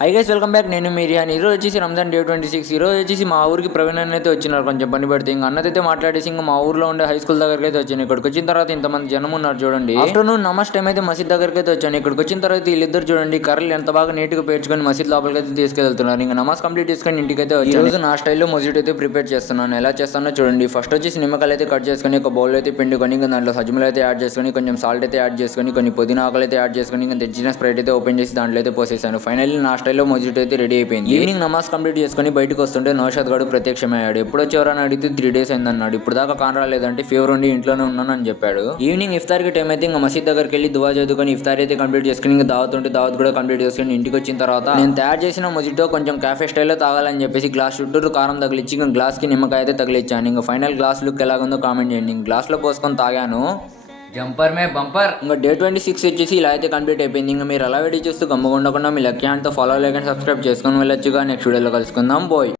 Hi guys welcome back. నేను మీ rayon. ఈరోజు వచ్చేసి రంజాన్ డే 26. ఈరోజు వచ్చేసి మా ఊరికి ప్రవీణ్ అన్న అయితే వచ్చినారు. కొంచెం పని పడితే ఇంకా అన్నదైతే మాట్లాడేసి ఇంకా మా ఊర్లో ఉండే హై స్కూల్ దగ్గరికి అయితే వచ్చాను. ఇక్కడికి వచ్చిన తర్వాత ఇంతమంది జనం ఉన్నారు చూడండి. ఆఫ్టర్నూన్ నమాజ్ టైం అయితే మసీద్ దగ్గరికి అయితే వచ్చాను. ఇక్కడికి వచ్చిన తర్వాత వీళ్ళిద్దరు చూడండి కర్రలు ఎంత బాగా నీట్ గా పేర్చుకొని మసీద్ లోపలికి అయితే తీసుకెళ్తున్నారు. ఇంకా నమాజ్ కంప్లీట్ చేసుకొని ఇంటికి అయితే వచ్చాను. ఈ రోజు నా స్టైల్లో మసీద్ అయితే ప్రిపేర్ చేస్తున్నాను. ఎలా చేస్తానో చూడండి. ఫస్ట్ వచ్చేసి నిమ్మకాయలు అయితే కట్ చేసుకొని ఒక బౌల్ అయితే పిండుకొని ఇంకా దాంట్లో సజ్జములు అయితే యాడ్ చేసుకొని కొంచెం సాల్ట్ అయితే యాడ్ చేసుకొని కొన్ని పుదీనా ఆకులు అయితే యాడ్ చేసుకొని ఇంకా తెచ్చిన స్ప్రైట్ అయితే ఓపెన్ చేసి దాంట్లో అయితే పోసేసాను. ఫైనల్లీ నా స్టైల్లో మసీద్ అయితే రెడీ అయిపోయింది. ఈవినింగ్ నమాజ్ కంప్లీట్ చేసుకుని బయటకు వస్తుంటే నౌషాద్ గారు ప్రత్యక్షమయ్యాడు. ఎప్పుడు వచ్చేవారని అడిగితే 3 days అయిందన్నాడు. ఇప్పుడు దాకా కాన్ రాలేదంటే ఫీవర్ ఉండి ఇంట్లోనే ఉన్నాను అని చెప్పాడు. ఈవినింగ్ ఇఫ్తార్ కి టైం అయితే ఇంకా మసీద్ దగ్గరికి వెళ్ళి దువా చదువుకొని ఇఫ్తార్ అయితే కంప్లీట్ చేసుకుని ఇంకా దావత్ ఉంటే దావత్ కూడా కంప్లీట్ చేసుకుని ఇంటికి వచ్చిన తర్వాత నేను తయారు చేసిన మొజిటో కొంచెం కాఫే స్టైల్లో తాగాలని చెప్పేసి గ్లాస్ చుట్టూరు కారం తగిలిచ్చి ఇంకా గ్లాస్ కి నిమ్మకాయ అయితే తగిలిచ్చాను. ఇంకా ఫైనల్ గ్లాస్ లుక్ ఎలాగుందో కామెంట్ చేయండి. గ్లాస్ లో పోసుకొని తాగాను. జంపర్ మే బంపర్. ఇంకా డే 26 వచ్చేసి ఇలా అయితే కంప్లీట్ అయిపోయింది. ఇంకా మీరు అలా వెయిట్ చేస్తూ గమ్మగా ఉండకుండా మీ లక్కీ హ్యాండ్తో ఫాలో లైక్ అండ్ సబ్స్క్రైబ్ చేసుకొని వెళ్ళొచ్చుగా. నెక్స్ట్ వీడియోలో కలుసుకుందాం. బాయ్.